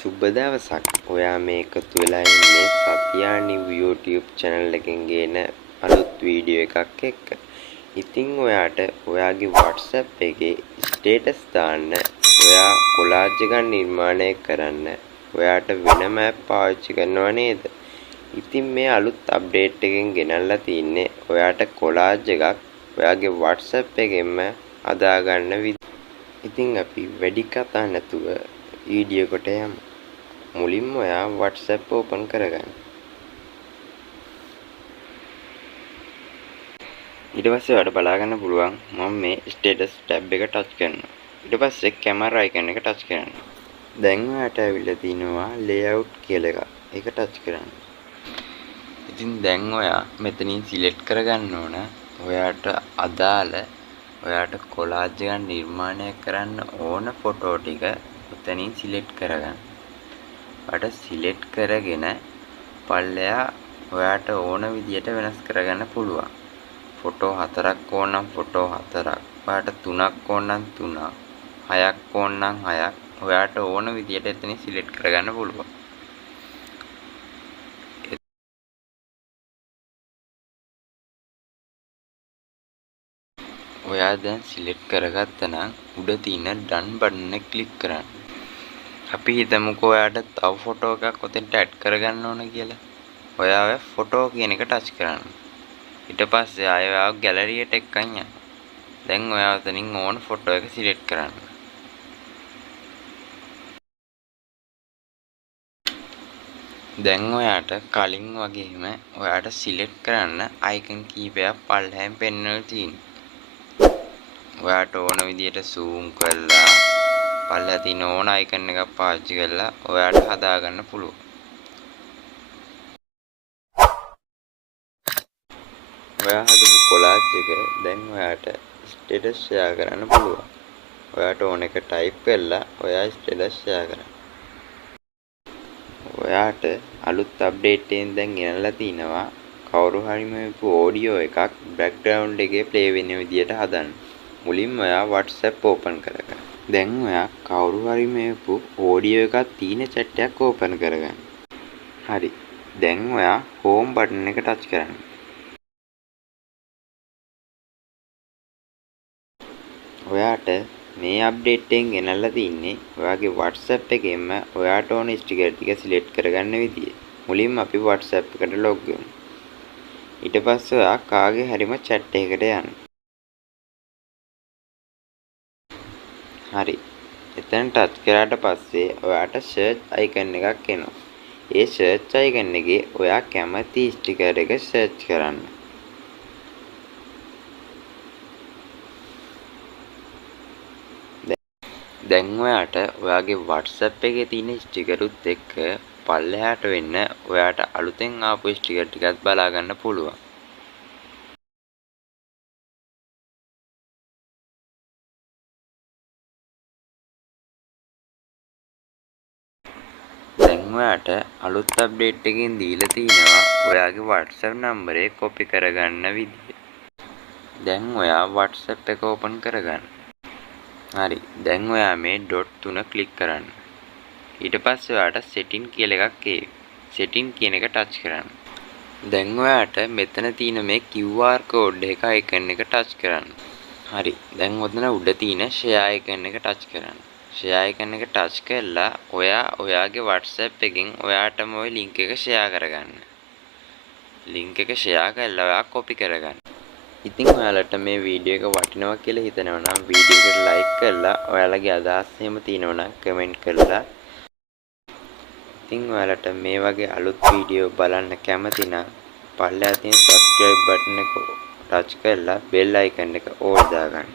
සුබ දවසක්. ඔයා මේ එකතු වෙලා ඉන්නේ සතියානි YouTube channel එකෙන් ගේන අලුත් වීඩියෝ එකක් එක්ක. ඉතින් ඔයාට ඔයාගේ WhatsApp එකේ status දාන්න, ඔයා collage එකක් නිර්මාණය කරන්න, ඔයාට වෙනම app පාවිච්චි කරනව නේද? ඉතින් මේ අලුත් update එකෙන් ගෙනල්ලා තින්නේ ඔයාට collage එකක් ඔයාගේ WhatsApp එකෙන්ම හදා ගන්න විදිහ. ඉතින් අපි වැඩි කතා නැතුව වීඩියෝ එකට යමු. මුලින්ම ඔයා WhatsApp open කරගන්න. ඊට පස්සේ ඔයාලට බලා ගන්න පුළුවන් මම මේ status tab එක touch කරනවා. ඊට පස්සේ camera icon එක touch කරනවා. දැන් ඔයාට ඇවිල්ලා තිනවා layout කියලා එකක්. ඒක touch කරන්න. ඉතින් දැන් ඔයා මෙතනින් select කරගන්න ඕන ඔයාට අදාළ ඔයාට collage එකක් නිර්මාණය කරන්න ඕන ෆොටෝ ටික මෙතනින් select කරගන්න. ඔයාට select කරගෙන පල්ලෙහා ඔයාට ඕන විදියට වෙනස් කරගන්න පුළුවන්. ෆොටෝ 4ක් ඕන නම් ෆොටෝ 4ක්. ඔයාට 3ක් ඕන නම් 3ක්. 6ක් ඕන නම් 6ක්. ඔයාට ඕන විදියට එතනින් select කරගන්න පුළුවන්. ඔයා දැන් select කරගත්තා නම් උඩ තියෙන done button එක click කරන්න. අපි හිතමුකෝ ඔයාට තව ෆොටෝ එකක් ඔතෙන්ට ඇඩ් කරගන්න ඕන කියලා. ඔයා ඔය ෆොටෝ කියන එක ටච් කරන්න. ඊට පස්සේ ආයෙ ඔයා ගැලරි එකට එක්කන් යන්න. දැන් ඔයා ඔතනින් ඕන ෆොටෝ එක සිලෙක්ට් කරන්න. දැන් ඔයාට කලින් වගේම ඔයාට සිලෙක්ට් කරන්න අයිකන් කීපයක් පල්ලෙහෙන් පෙන්වලා තියෙනවා. ඔයාට ඕන විදියට zoom කරලා පල්ලෙහා තියෙන ඕන අයිකන් එකක් පාවිච්චි කරලා ඔයාට හදාගන්න පුළුවන්. ඔයා හදපු collage එක දැන් ඔයාට status share කරන්න පුළුවන්. ඔයාට ඕන එක type කරලා ඔයා status share කරන්න. ඔයාට අලුත් update එකෙන් දැන් ගෙනල්ලා තිනවා කවුරු හරි මේක audio එකක් background එකේ play වෙන විදියට හදන්න. මුලින්ම ඔයා WhatsApp open කරගන්න. දැන් ඔයා කවුරු හරි මේකු audio එකක් තියෙන chat එකක් open කරගන්න. හරි. දැන් ඔයා home button එක touch කරන්න. ඔයාට මේ අප්ඩේට් එකෙන් ගෙනල්ලා තින්නේ ඔයාගේ WhatsApp එකෙන්ම ඔයාට ඕන ස්ටිකර් ටික සිලෙක්ට් කරගන්න විදිය. මුලින්ම අපි WhatsApp එකට log වෙමු. ඊට පස්සේ ඔයා කාගේ හරිම chat එකකට යන්න. හරි. එතන ටච් කරාට පස්සේ ඔයාට search icon එකක් එනවා. ඒ search icon එකේ ඔයා කැමති ස්ටිකර් එක search කරන්න. දැන් ඔයාට ඔයාගේ WhatsApp එකේ තියෙන ස්ටිකරුත් එක්ක පල්ලෙහාට වෙන්න ඔයාට අලුතෙන් ආපු ස්ටිකර් ටිකක් බලා ගන්න පුළුවන්. දැන් ඔයාට අලුත් අප්ඩේට් එකකින් දීලා තිනවා ඔයාගේ WhatsApp නම්බරේ copy කරගන්න විදිය. දැන් ඔයා WhatsApp එක open කරගන්න. හරි. දැන් ඔයා මේ dot 3 click කරන්න. ඊට පස්සේ ඔයාට setting කියලා එකක් එයි. setting කියන එක touch කරන්න. දැන් ඔයාට මෙතන තියෙන මේ QR code එක icon එක touch කරන්න. හරි. දැන් ඔතන උඩ තියෙන share icon එක touch කරන්න. share icon එක touch කරලා ඔයා ඔයාගේ WhatsApp එකෙන් ඔයාටම ওই link එක share කරගන්න. link එක share කරලා ඔයා copy කරගන්න. ඉතින් ඔයාලට මේ වීඩියෝ එක වටිනවා කියලා හිතනවා නම් වීඩියෝ එකට ලයික් කරලා ඔයාලගේ අදහස් එහෙම තියෙනවා නම් කමෙන්ට් කරලා ඉතින් ඔයාලට මේ වගේ අලුත් වීඩියෝ බලන්න කැමති නම් පල්ලෙහා තියෙන subscribe button එක touch කරලා bell icon එක all දාගන්න.